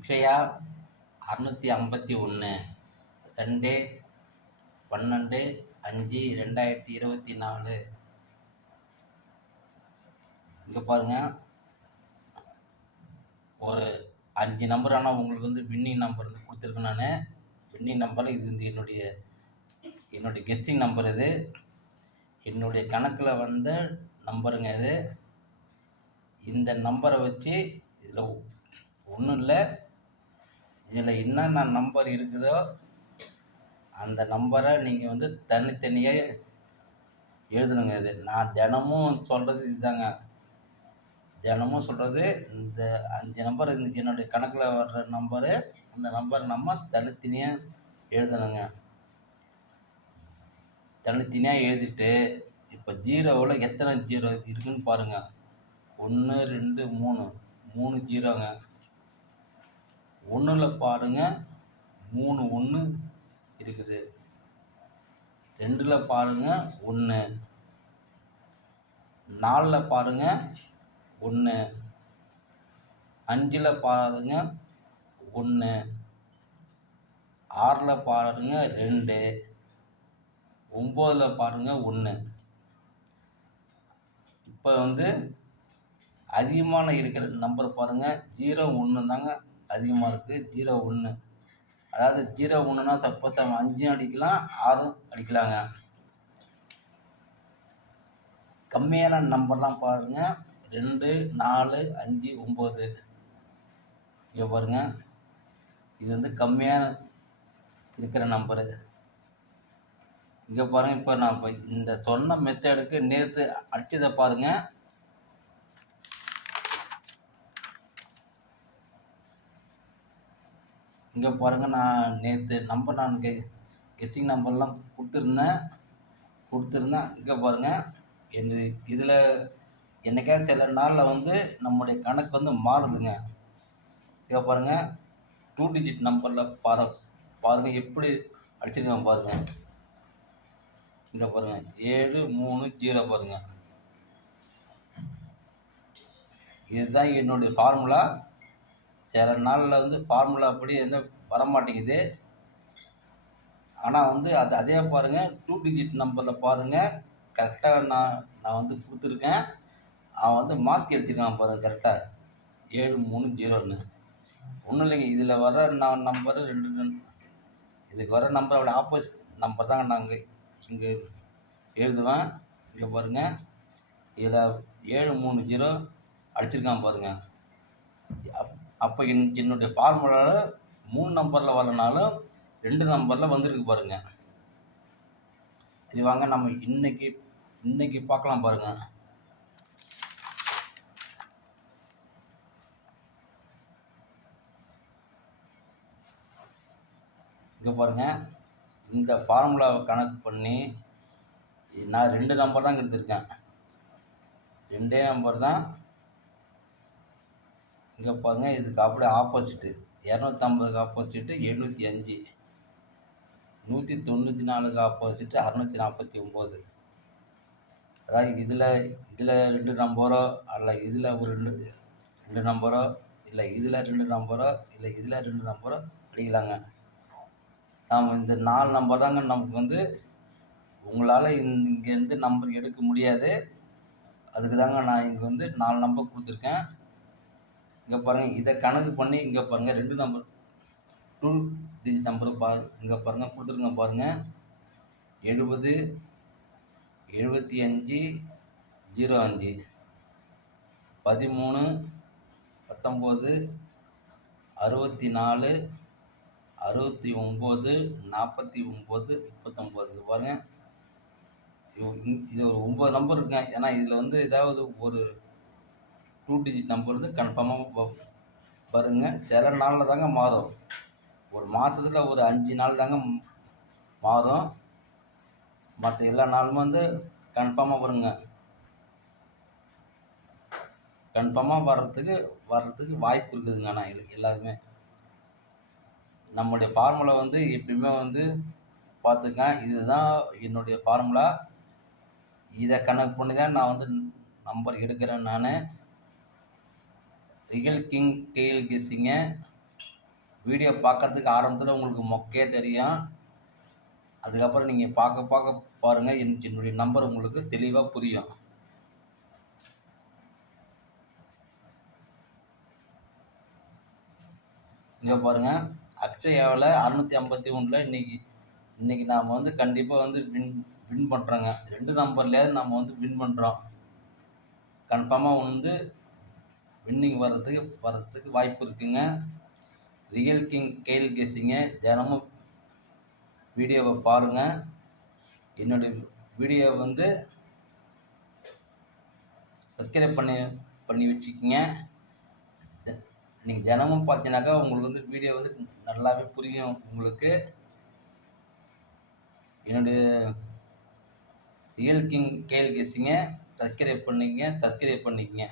Akshaya 651 Sunday 12/5/2024. இங்கே பாருங்கள், ஒரு 5 நம்பர். ஆனால் உங்களுக்கு வந்து வின்னிங் நம்பர் வந்து கொடுத்துருக்கேன் நான். வின்னிங் நம்பர் இது வந்து என்னுடைய கெஸ்ஸிங் நம்பர். இது என்னுடைய கணக்கில் வந்த நம்பருங்க. இது இந்த நம்பரை வச்சு இதில் ஒன்றும் இல்லை, இதில் என்னென்ன நம்பர் இருக்குதோ அந்த நம்பரை நீங்கள் வந்து தனித்தனியாக எழுதணுங்க. இது நான் தினமும் சொல்கிறது இதுதாங்க. தினமும் சொல்கிறது இந்த 5 நம்பர் என்னுடைய கணக்கில் வர்ற நம்பரு. அந்த நம்பரை நம்ம தனித்தனியாக எழுதணுங்க. தனித்தனியாக எழுதிட்டு இப்போ ஜீரோவில் எத்தனை ஜீரோ இருக்குதுன்னு பாருங்கள். 1 2 3 ஜீரோங்க. 1ல் பாருங்கள் 3 1 இருக்குது. 2ல் பாருங்கள் 1. 4ல் பாருங்கள் 1. 5ல் பாருங்கள் 1. 6ல் பாருங்கள் 2. 9ல் பாருங்கள் 1. இப்போ வந்து அதிகமான இருக்கிற நம்பர் பாருங்கள், 0 1 தாங்க அதிகமாக இருக்குது. 0 1, அதாவது 0 1னா சப்போஸ் 5 அடிக்கலாம், 6 அடிக்கலாங்க. கம்மியான நம்பர்லாம் பாருங்கள் 2 4 5 9. இங்கே பாருங்கள், இது வந்து கம்மியான இருக்கிற நம்பரு. இங்கே பாருங்கள், இப்போ நான் இப்போ இந்த சொன்ன மெத்தடுக்கு நேற்று அடித்ததை பாருங்கள். இங்கே பாருங்கள், நான் நேற்று நம்பர் நான் கெஸ்ஸிங் நம்பர்லாம் கொடுத்துருந்தேன். இங்கே பாருங்கள், இதில் என்னைக்காவது சில நாளில் வந்து நம்முடைய கணக்கு வந்து மாறுதுங்க. இங்கே பாருங்கள், 2 டிஜிட் நம்பரில் பாருங்கள் எப்படி அடிச்சிருக்காங்க பாருங்கள். இங்கே பாருங்கள் 7 3 0 பாருங்கள். இதுதான் என்னுடைய ஃபார்முலா. சில நாளில் வந்து ஃபார்முலா அப்படி எதுவும் வரமாட்டேங்குது. ஆனால் வந்து அதே பாருங்கள், 2 டிஜிட் நம்பரில் பாருங்கள் கரெக்டாக நான் வந்து கொடுத்துருக்கேன். அவன் வந்து மாற்றி அடிச்சிருக்கான் பாருங்கள் கரெக்டாக 7 3 0ன்னு. ஒன்றும் இல்லைங்க, இதில் வர நம்பரு 2 இதுக்கு வர நம்பரோட ஆப்போசிட் நம்பர் தாங்க நாங்கள் இங்கே எழுதுவேன். இங்கே பாருங்கள், இதில் 7 3 0 அடிச்சிருக்கான் பாருங்கள். அப்போ என்னுடைய ஃபார்முலாவில் 3 நம்பரில் வரனாலும் 2 நம்பரில் வந்திருக்கு பாருங்கள். சரி வாங்க, நம்ம இன்னைக்கு பார்க்கலாம் பாருங்கள். இங்கே பாருங்கள், இந்த ஃபார்முலாவை கணக்கு பண்ணி நான் 2 நம்பர் தான் எடுத்திருக்கேன். 2 நம்பர் தான். இங்கே பாருங்கள், இதுக்கு அப்படியே ஆப்போசிட்டு 250க்கு ஆப்போசிட்டு 705, 194க்கு ஆப்போசிட்டு 649. அதாவது இதில் 2 நம்பரோ, அல்ல இதில் ஒரு 2 நம்பரோ, இல்லை இதில் 2 நம்பரோ, இல்லை இதில் 2 நம்பரோ அடிக்கலாங்க. நாம் இந்த 4 நம்பர் தாங்க நமக்கு வந்து உங்களால் இங்கேருந்து நம்பர் எடுக்க முடியாது. அதுக்கு தாங்க நான் இங்கே வந்து 4 நம்பர் கொடுத்துருக்கேன். இங்கே பாருங்கள், இதை கணக்கு பண்ணி இங்கே பாருங்கள் 2 நம்பர் 2 டிஜிட் நம்பரு இங்கே பாருங்கள் கொடுத்துருங்க பாருங்கள். 70 75 05, 13 19 64 69 49 39. பாருங்கள், இது ஒரு 9 நம்பர் இருக்குங்க. ஏன்னா இதில் வந்து ஏதாவது ஒரு 2 டிஜிட் நம்பர் வந்து கன்ஃபார்மாக பாருங்க. சில நாளில் தாங்க மாறும். ஒரு மாதத்தில் ஒரு 5 நாள் தாங்க மாறும். மற்ற எல்லா நாளும் வந்து கன்ஃபார்மாக வருங்க. கன்ஃபார்மாக வர்றதுக்கு வாய்ப்பு இருக்குதுங்க. நான் எல்லாருமே நம்முடைய ஃபார்முலா வந்து எப்பயுமே வந்து பார்த்துங்க. இதுதான் என்னுடைய ஃபார்முலா. இதை கணக்கு பண்ணி தான் நான் வந்து நம்பர் எடுக்கிறேன். நான் ரியல் கிங் டெயில் கெஸ்ஸிங்க வீடியோ பார்க்கறதுக்கு ஆரம்பத்தில் உங்களுக்கு மொக்கையே தெரியும். அதுக்கப்புறம் நீங்கள் பார்க்க பார்க்க பாருங்கள், என்னுடைய நம்பர் உங்களுக்கு தெளிவாக புரியும். இங்கே பாருங்கள், அக்ஷயாவில் 651 இன்னைக்கு நாம் வந்து கண்டிப்பாக வந்து வின் பண்ணுறோங்க. 2 நம்பர்லேயாவது நம்ம வந்து வின் பண்ணுறோம். கன்ஃபார்மாக வந்து வின்னிங் வர்றதுக்கு வாய்ப்பு இருக்குங்க. ரியல் கிங் கேல் கெஸ்ஸிங்க தினமும் வீடியோவை பாருங்கள். என்னுடைய வீடியோவை வந்து சப்ஸ்கிரைப் பண்ணி வச்சுக்கிங்க. நீங்கள் தினமும் பார்த்தீங்கன்னாக்கா உங்களுக்கு வந்து வீடியோ வந்து நல்லாவே புரியும் உங்களுக்கு. என்னுடைய ரியல் கிங் கேல் கெஸ்ஸிங்க சப்ஸ்கிரைப் பண்ணிக்கங்க.